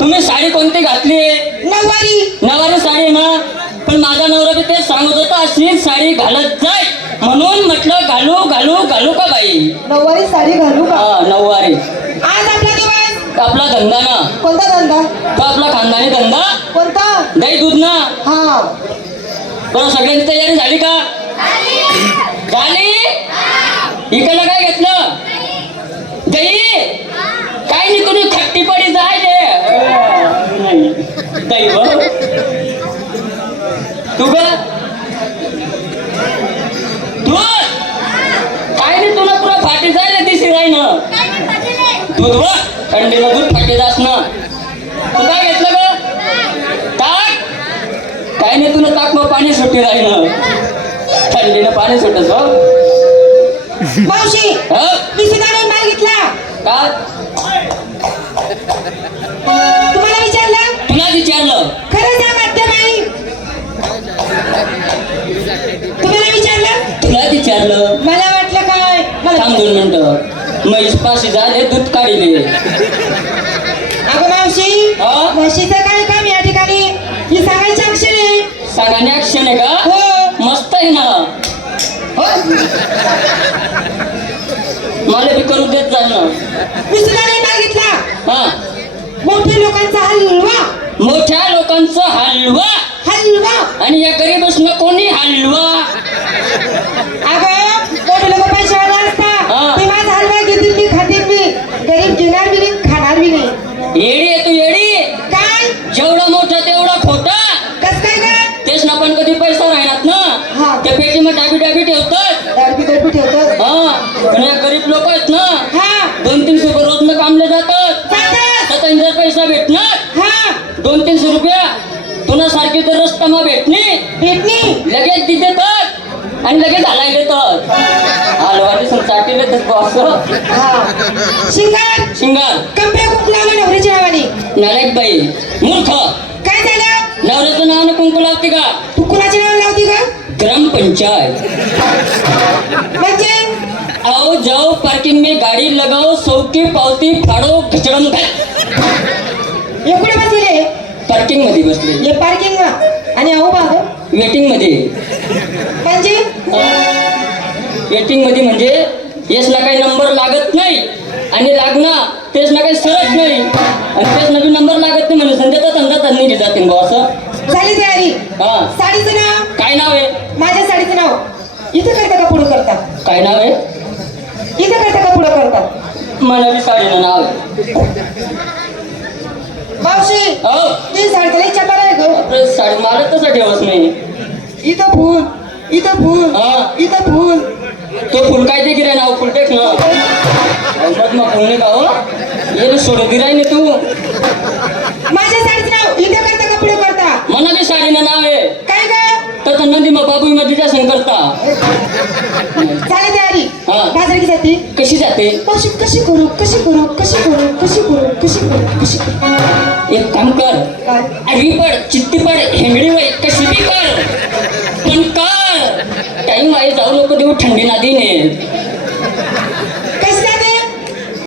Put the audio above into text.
तुम्ही साडी कोणती घातली? नऊवारी. नवारी साडी ना? पण माझा नवरा बी तेच सांगत होता अशी साडी घालत जाय. म्हणून म्हटलं घालू घालू घालू का बाई? नऊवारी साडी घालू का? हा नऊवारी. आज आपला दिवस. आपला धंदा ना? कोणता धंदा? तो आपला खानदानी धंदा? कोणता? दही दूध ना? हा. पण सगळ्यांची तयारी झाली का? झाली. इकडलं काय घेतलं दही काय नाही तुम्ही खट्टी पडी जाय रे नाही हो तू का दूध काय नाही तुला पुरा फाटी जायला दिसी राही ना दूध व थंडीनं दूध फाटी जास ना तू काय घेतलं ग ताक काय नाही तुला ताक मग पाणी सुटी राहील थंडीनं पाणी सुटत हो मावशी हं? मी माल घेतला का मिनिटं म्हैस पाशी झाले दूध काढले. अगं मावशी हा? म्हशीचं काय काम या ठिकाणी? ही सांगायची अक्षर आहे. सगळ्यांनी ऍक्शन आहे का? हो. मस्त आहे ना? हो. मला बी करू देत जा ना. मी सुद्धा नाही माल घेतला हा. मोठ्या लोकांचा हलवा. मोठ्या लोकांचा हलवा. हलवा. आणि या गरीबसनं कोणी हलवा? अगं मोठे लोक पैशावाला हा. असता ते माझा हलवा घेतील मी खातील मी गरीब घेणार बी नाही खाणार बी नाही येडी आहे तू येडी काय जेवढा मोठा तेवढा खोटा कस काय ग तेच ना पण कधी पैसा राहणार ना. त्या पेटीमध्ये डाबी डाबी ठेवतात. दडपी दडपी ठेवतो हा आणि या गरीब लोक आहेत ना. हा. दोन तीनशे रुपये रोजनं कामले जातात. जातात. तर त्यांचा पैसा भेटणार. हा. दोन तीनशे रुपया तुला सारखी तर रस्ता मग भेटणे. भेटणी. लगेच तिथे तर आणि लगेच घालायला तर. हलवाची संचाटीले तर बॉस. हा. शिंगार. शिंगार. कंपे खूप लावला नवरीच्या नावाने? नालायक बाई मूर्ख. काय झालं? नवऱ्याचं नावानं कुंकू लावते का? ग्रामपंचायत म्हणजे? आओ जाओ पार्किंग में गाड़ी लगाओ सौ की पावती फाड़ो खिचडम हे कुठे बसले पार्किंगमध्ये बसले हे पार्किंग आणि अहो बाग वेटिंगमध्ये. म्हणजे? वेटिंगमध्ये म्हणजे येस ना काही नंबर लागत नाही. आणि लागणार तेच ना काही सरच नाही. आणि तेच नवीन नंबर लागत नाही म्हणजे संध्याचा धंदा त्यांनी जाते भाऊ असं. झाली तयारी. हा. साडीचं नाव? काय नाव आहे? माझ्या साडीचं नाव. इथं करता का पुढं करता काय नाव आहे? इथं करता का पुढं करता मनाली साडीनं नाव आहे. मावशी हो. ती साडी तरी चटार आहे ग. आपलं साडी मला तसं ठेवत नाही. इथं फुल इथं फुल हा. इथं फुल. तो फुल काय ते गिराय नाव? फुल टेक ना. मग मग फुल नाही का हो? ये सोड गिराय नाही तू माझ्या साडीचं नाव इथं करता का पुढं करता मना बी साडीनं नाव आहे काय ग तर नंदी मग बाबू मध्ये करता. झाली तयारी. हा. बाजारकीसाठी कशी जाते? मावशी कशी करू कशी करू कशी करू कशी करू कशी करू कशी करू? एक काम कर. काय? आडवी पड चित्ती पड हेंगडी वय कशी बी कर. पण कर. टाइम आहे जाऊ नको देऊ थंडी नादीने.